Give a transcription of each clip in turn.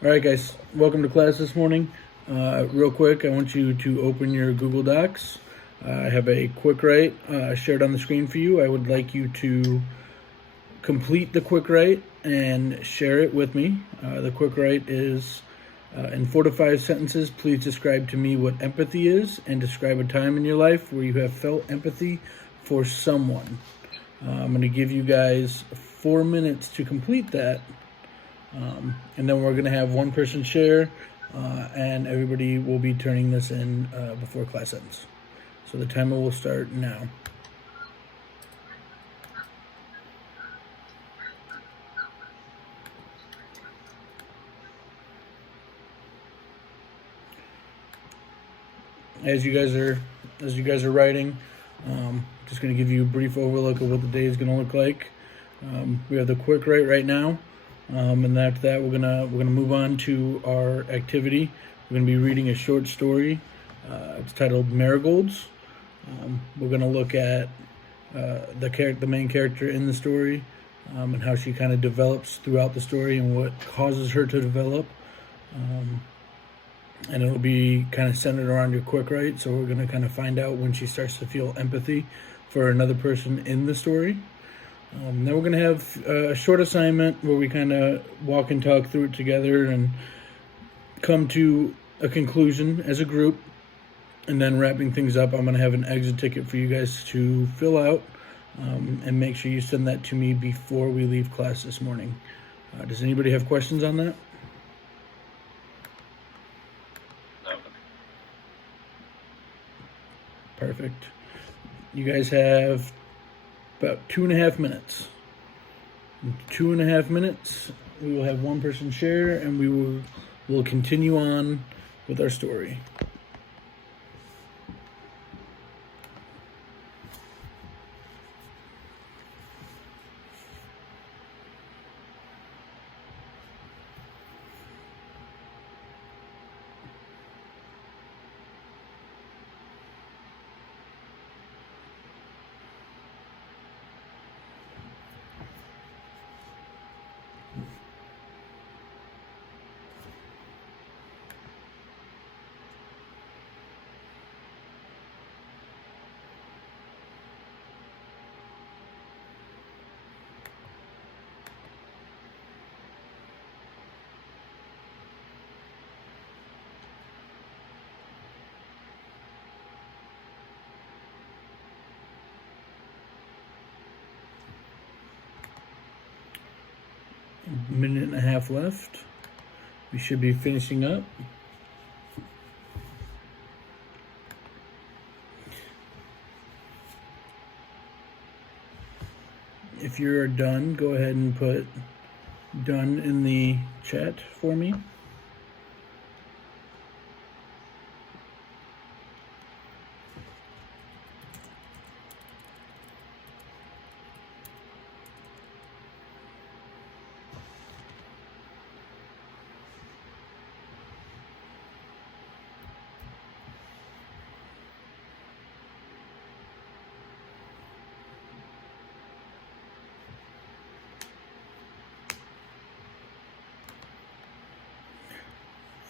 All right, guys, welcome to class this morning. Real quick, I want you to open your Google Docs. I have a quick write shared on the screen for you. I would like you to complete the quick write and share it with me. The quick write is in 4 to 5 sentences. Please describe to me what empathy is and describe a time in your life where you have felt empathy for someone. I'm going to give you guys 4 minutes to complete that. And then we're going to have one person share, and everybody will be turning this in before class ends. So the timer will start now. As you guys are writing, just going to give you a brief overlook of what the day is going to look like. We have the quick write right now. And after that, we're gonna move on to our activity. We're gonna be reading a short story. It's titled Marigolds. We're gonna look at the main character in the story, and how she kind of develops throughout the story and what causes her to develop. And it'll be kind of centered around your quick write. So we're gonna kind of find out when she starts to feel empathy for another person in the story. Then we're going to have a short assignment where we kind of walk and talk through it together and come to a conclusion as a group. And then wrapping things up, I'm going to have an exit ticket for you guys to fill out, and make sure you send that to me before we leave class this morning. Does anybody have questions on that? No. Perfect. You guys have about 2.5 minutes. In 2.5 minutes, we will have one person share, and we'll continue on with our story. A minute and a half left. We should be finishing up. If you're done, go ahead and put done in the chat for me.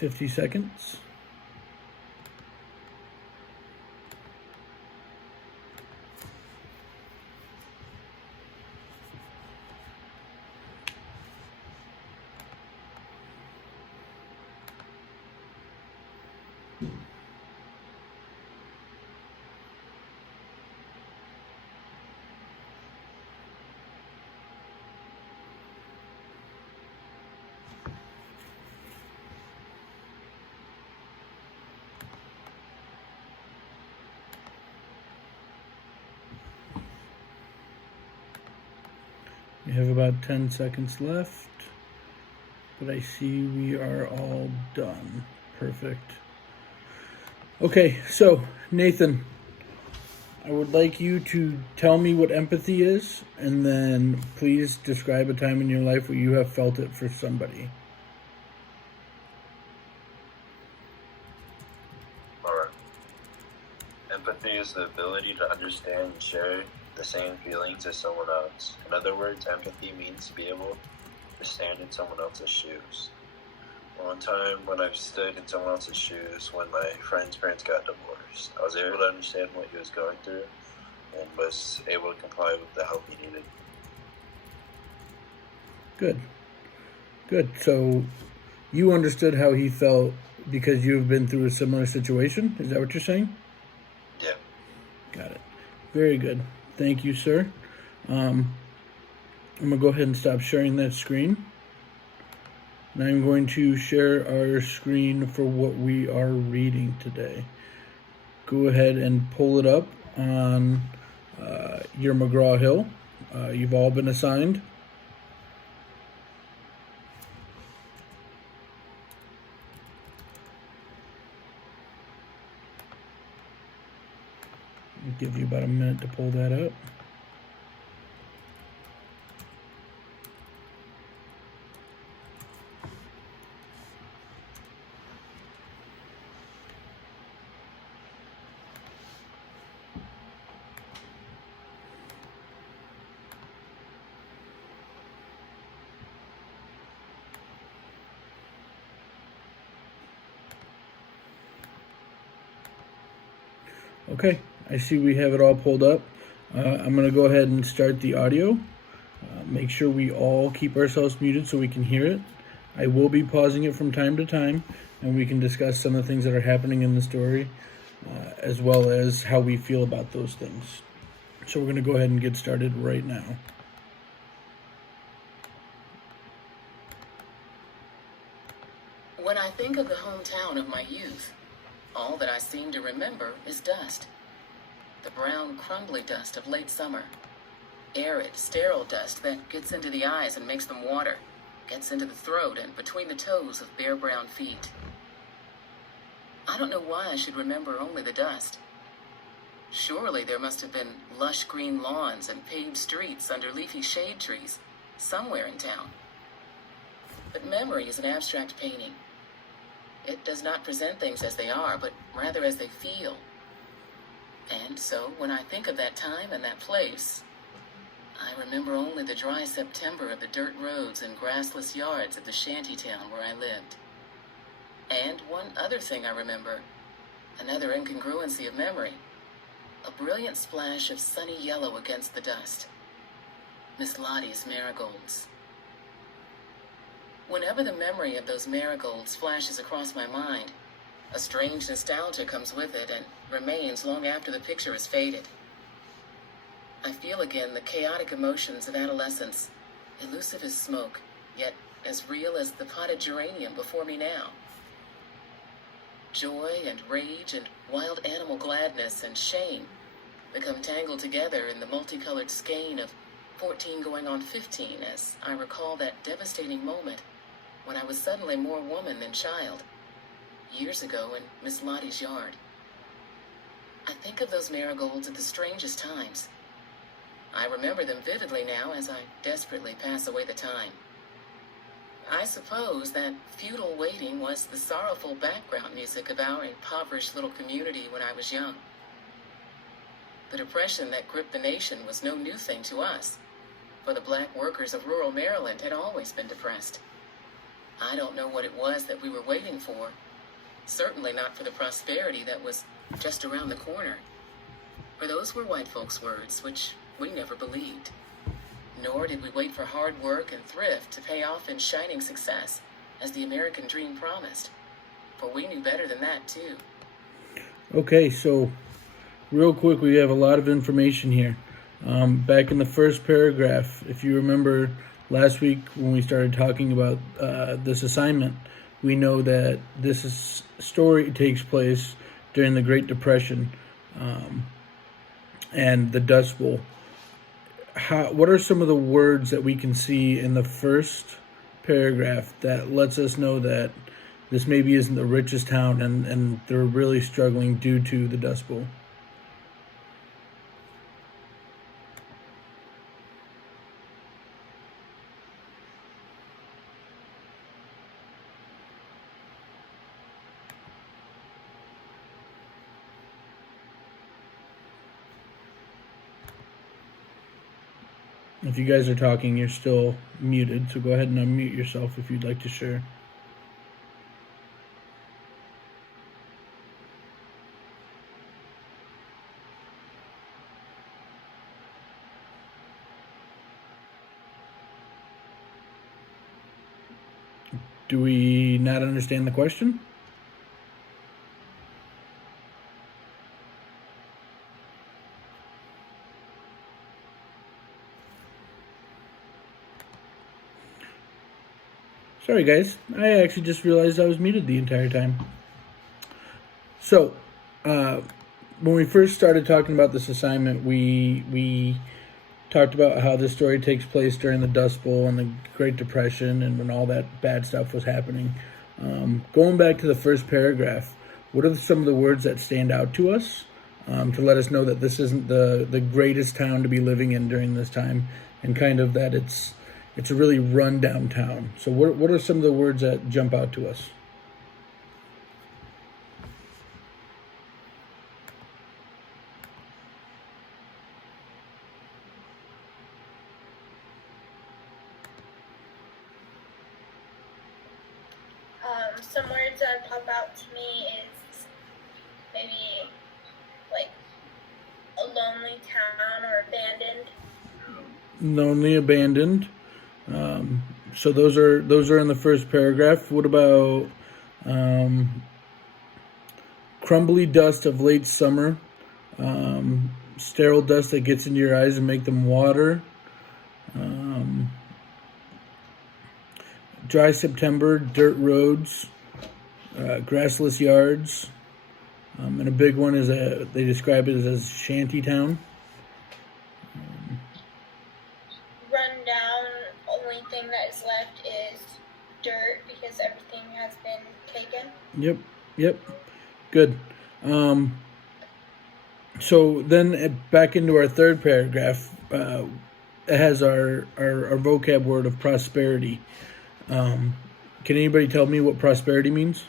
$50 seconds. We have about 10 seconds left, but I see we are all done. Perfect. Okay, so Nathan, I would like you to tell me what empathy is, and then please describe a time in your life where you have felt it for somebody. Alright. Empathy is the ability to understand and share the same feelings as someone else. In other words, empathy means to be able to stand in someone else's shoes. One time when I stood in someone else's shoes when my friend's parents got divorced, I was able to understand what he was going through and was able to comply with the help he needed. Good. Good. So you understood how he felt because you've been through a similar situation? Is that what you're saying? Yeah. Got it. Very good. Thank you, sir. I'm going to go ahead and stop sharing that screen. And I'm going to share our screen for what we are reading today. Go ahead and pull it up on your McGraw-Hill. You've all been assigned. I'll give you about a minute to pull that up. Okay, I see we have it all pulled up. I'm going to go ahead and start the audio. Make sure we all keep ourselves muted so we can hear it. I will be pausing it from time to time, and we can discuss some of the things that are happening in the story, as well as how we feel about those things. So we're going to go ahead and get started right now. When I think of the hometown of my youth, all that I seem to remember is dust. The brown, crumbly dust of late summer. Arid, sterile dust that gets into the eyes and makes them water, gets into the throat and between the toes of bare brown feet. I don't know why I should remember only the dust. Surely there must have been lush green lawns and paved streets under leafy shade trees somewhere in town. But memory is an abstract painting. It does not present things as they are, but rather as they feel. And so, when I think of that time and that place, I remember only the dry September of the dirt roads and grassless yards of the shanty town where I lived. And one other thing I remember, another incongruency of memory, a brilliant splash of sunny yellow against the dust. Miss Lottie's marigolds. Whenever the memory of those marigolds flashes across my mind, a strange nostalgia comes with it and remains long after the picture is faded. I feel again the chaotic emotions of adolescence, elusive as smoke, yet as real as the potted geranium before me now. Joy and rage and wild animal gladness and shame become tangled together in the multicolored skein of 14 going on 15 as I recall that devastating moment when I was suddenly more woman than child, years ago in Miss Lottie's yard. I think of those marigolds at the strangest times. I remember them vividly now as I desperately pass away the time. I suppose that futile waiting was the sorrowful background music of our impoverished little community when I was young. The depression that gripped the nation was no new thing to us, for the black workers of rural Maryland had always been depressed. I don't know what it was that we were waiting for, certainly not for the prosperity that was just around the corner. For those were white folks' words, which we never believed. Nor did we wait for hard work and thrift to pay off in shining success, as the American dream promised. For we knew better than that, too. Okay, so real quick, we have a lot of information here. Back in the first paragraph, if you remember last week when we started talking about this assignment, we know that this story takes place during the Great Depression and the Dust Bowl. What are some of the words that we can see in the first paragraph that lets us know that this maybe isn't the richest town and they're really struggling due to the Dust Bowl? If you guys are talking, you're still muted, so go ahead and unmute yourself if you'd like to share. Do we not understand the question? Sorry, guys. I actually just realized I was muted the entire time. So, when we first started talking about this assignment, we talked about how this story takes place during the Dust Bowl and the Great Depression and when all that bad stuff was happening. Going back to the first paragraph, what are some of the words that stand out to us to let us know that this isn't the greatest town to be living in during this time, and kind of that it's a really run-down town? So what are some of the words that jump out to us? Some words that pop out to me is maybe like a lonely town or abandoned. Lonely, abandoned. So those are in the first paragraph. What about crumbly dust of late summer, sterile dust that gets into your eyes and make them water, dry September, dirt roads, grassless yards, and a big one is they describe it as shanty town. Run down, only thing that is left is dirt because everything has been taken. Yep. Good. So then back into our third paragraph, it has our vocab word of prosperity. Can anybody tell me what prosperity means?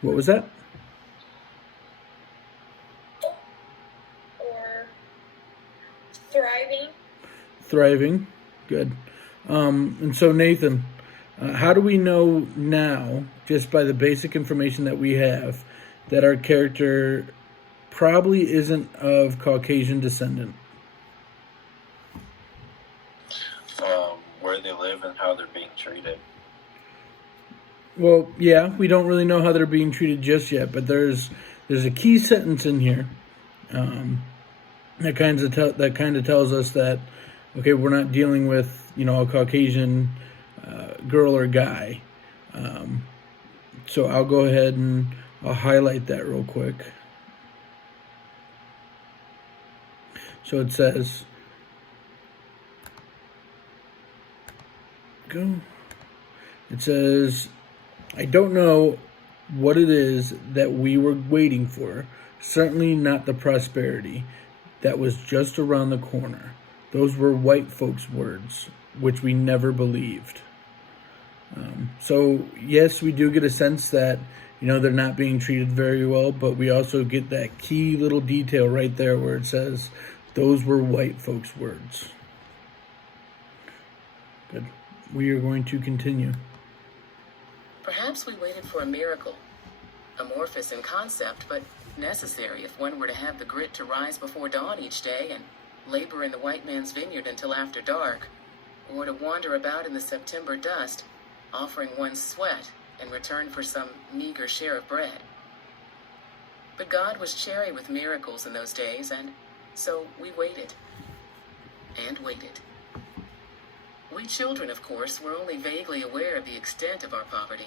What was that? Or thriving. Thriving. Good. And so, Nathan, how do we know now, just by the basic information that we have, that our character probably isn't of Caucasian descent? Where they live and how they're being treated. Well, yeah, we don't really know how they're being treated just yet, but there's a key sentence in here that kind of tells us that, okay, we're not dealing with a Caucasian girl or guy. So I'll go ahead and I'll highlight that real quick. So it says, I don't know what it is that we were waiting for. Certainly not the prosperity that was just around the corner. Those were white folks' words, which we never believed. So yes, we do get a sense that they're not being treated very well, but we also get that key little detail right there where it says those were white folks' words. Good. We are going to continue. Perhaps we waited for a miracle, amorphous in concept, but necessary if one were to have the grit to rise before dawn each day and labor in the white man's vineyard until after dark, or to wander about in the September dust, offering one's sweat in return for some meager share of bread. But God was chary with miracles in those days, and so we waited and waited. We children, of course, were only vaguely aware of the extent of our poverty.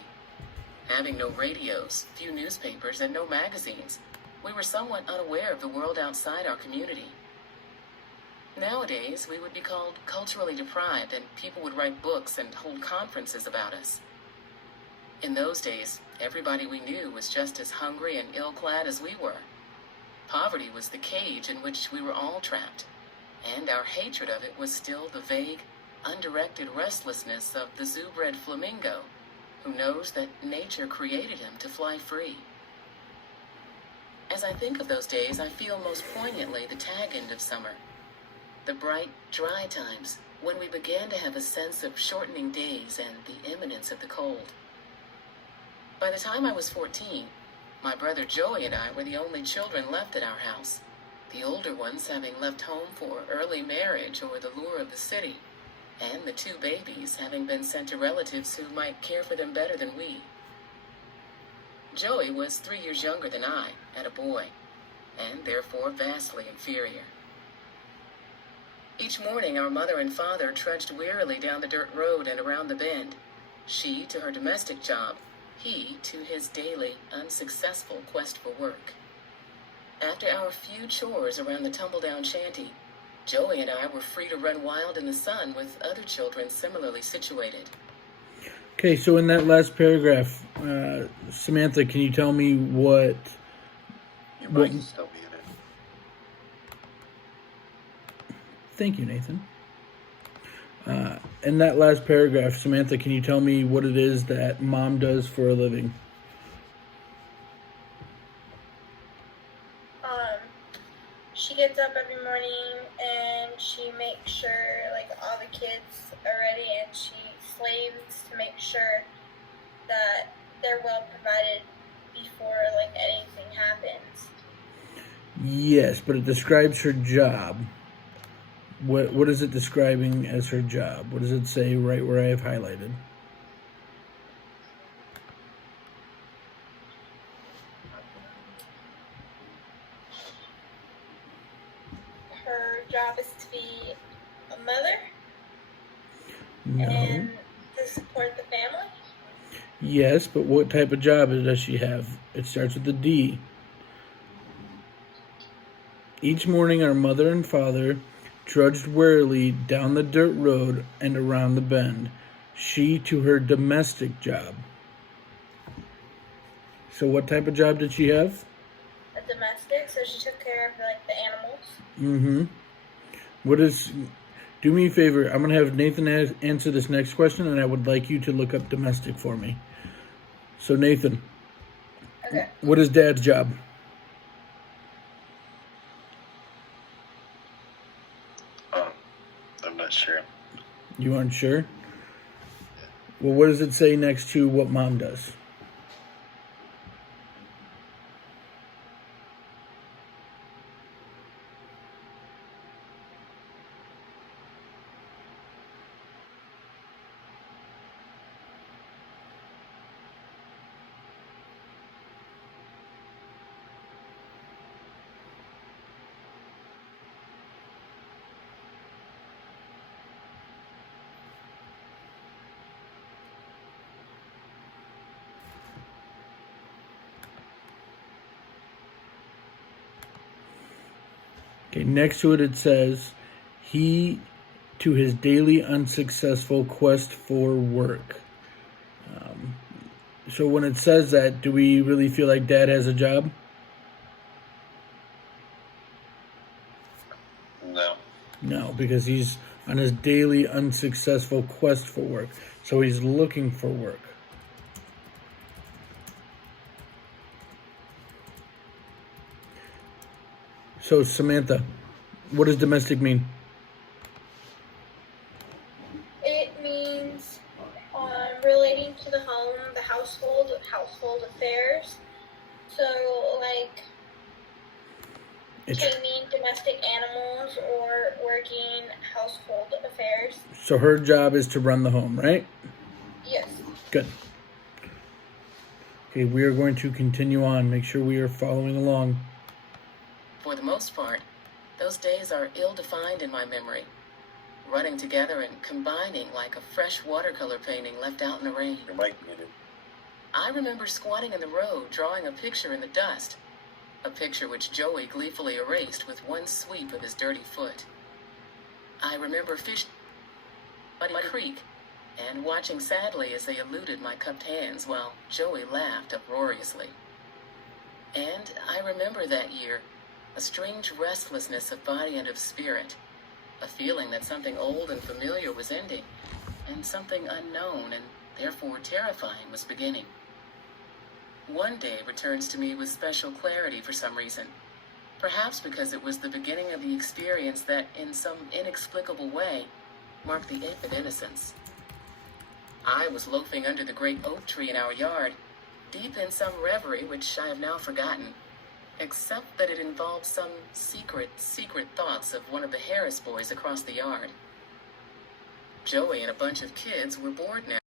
Having no radios, few newspapers, and no magazines, we were somewhat unaware of the world outside our community. Nowadays, we would be called culturally deprived, and people would write books and hold conferences about us. In those days, everybody we knew was just as hungry and ill-clad as we were. Poverty was the cage in which we were all trapped, and our hatred of it was still the vague, undirected restlessness of the zoo-bred flamingo, who knows that nature created him to fly free. As I think of those days, I feel most poignantly the tag end of summer, the bright, dry times when we began to have a sense of shortening days and the imminence of the cold. By the time I was 14, my brother Joey and I were the only children left at our house, the older ones having left home for early marriage or the lure of the city, and the two babies having been sent to relatives who might care for them better than we. Joey was 3 years younger than I, and a boy, and therefore vastly inferior. Each morning, our mother and father trudged wearily down the dirt road and around the bend, she to her domestic job, he to his daily, unsuccessful quest for work. After our few chores around the tumble-down shanty, Joey and I were free to run wild in the sun with other children similarly situated. Okay, so in that last paragraph, Samantha, can you tell me what... Your mic is still muted. Thank you, Nathan. In that last paragraph, Samantha, can you tell me what it is that Mom does for a living? She gets up every morning and she makes sure like all the kids are ready, and she slaves to make sure that they're well provided before like anything happens. Yes, but it describes her job. What is it describing as her job? What does it say right where I have highlighted? Her job is to be a mother No. and to support the family. Yes, but what type of job does she have? It starts with a D. Each morning, our mother and father trudged wearily down the dirt road and around the bend, she to her domestic job. So what type of job did she have? A domestic, so she took care of like the animals. Mm-hmm. What is... Do me a favor. I'm going to have Nathan answer this next question, and I would like you to look up domestic for me. So, Nathan, Okay. what is Dad's job? I'm not sure. You aren't sure? Well, what does it say next to what Mom does? Okay, next to it, it says, he to his daily unsuccessful quest for work. So when it says that, do we really feel like Dad has a job? No. No, because he's on his daily unsuccessful quest for work. So he's looking for work. So, Samantha, what does domestic mean? It means relating to the home, the household affairs. So, like taming domestic animals or working household affairs. So her job is to run the home, right? Yes. Good. Okay, we are going to continue on. Make sure we are following along. For the most part, those days are ill-defined in my memory, running together and combining like a fresh watercolor painting left out in the rain. Your mic muted. I remember squatting in the road, drawing a picture in the dust, a picture which Joey gleefully erased with one sweep of his dirty foot. I remember fishing by the creek and watching sadly as they eluded my cupped hands while Joey laughed uproariously. And I remember that year a strange restlessness of body and of spirit, a feeling that something old and familiar was ending, and something unknown and therefore terrifying was beginning. One day returns to me with special clarity for some reason. Perhaps because it was the beginning of the experience that, in some inexplicable way, marked the infant innocence. I was loafing under the great oak tree in our yard, deep in some reverie which I have now forgotten, except that it involved some secret thoughts of one of the Harris boys across the yard. Joey and a bunch of kids were bored now.